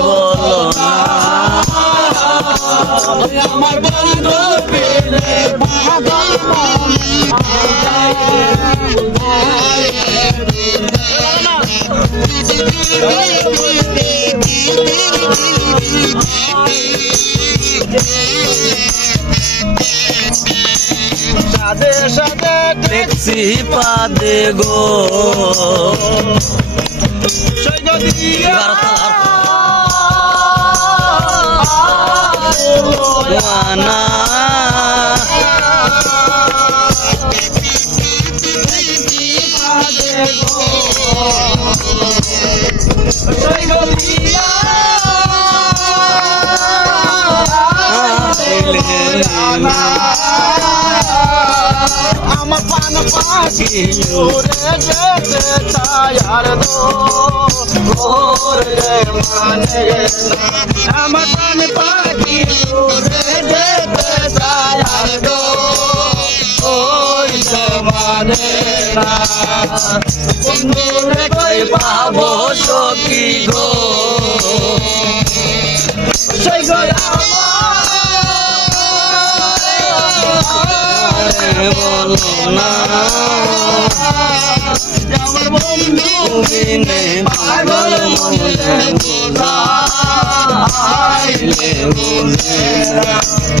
বলো না আমার বন্ধু পেলে পাগল সাদে সাদে দেখছি পাদে গো না আমার পান পাখি উড়ে যেতে চায় আর ওরে মানে আমার পান পাখি উড়ে যেতে চায় আর ওই মানে বন্ধুরে কই পাবো সখী গো সেই গো বলো না আমার বন্ধু বিনে পাগল মনে বুঝাইলে বুঝে না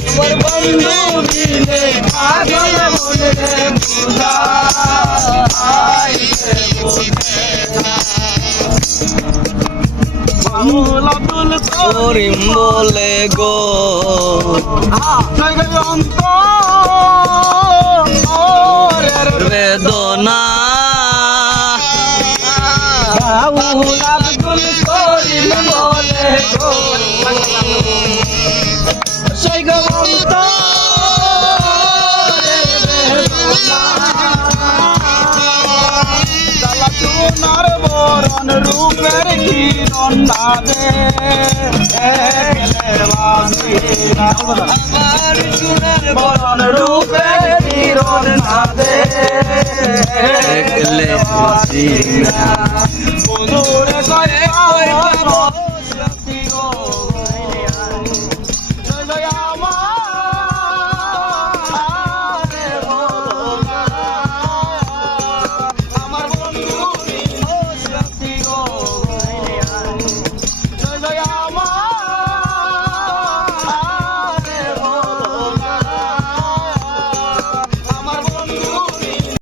আমার বন্ধু বিনে পাগল মনে বুঝাইলে বুঝে না মামুল আব্দুল করিম বলে গো বেদনা মামুল আব্দুল করিম বলে গো সেই গন্ত সোনার বরণ রূপের কিরণ নাদে আমার সোনার বরণ রূপের কিরণ নাদে দেখলে বুঝি না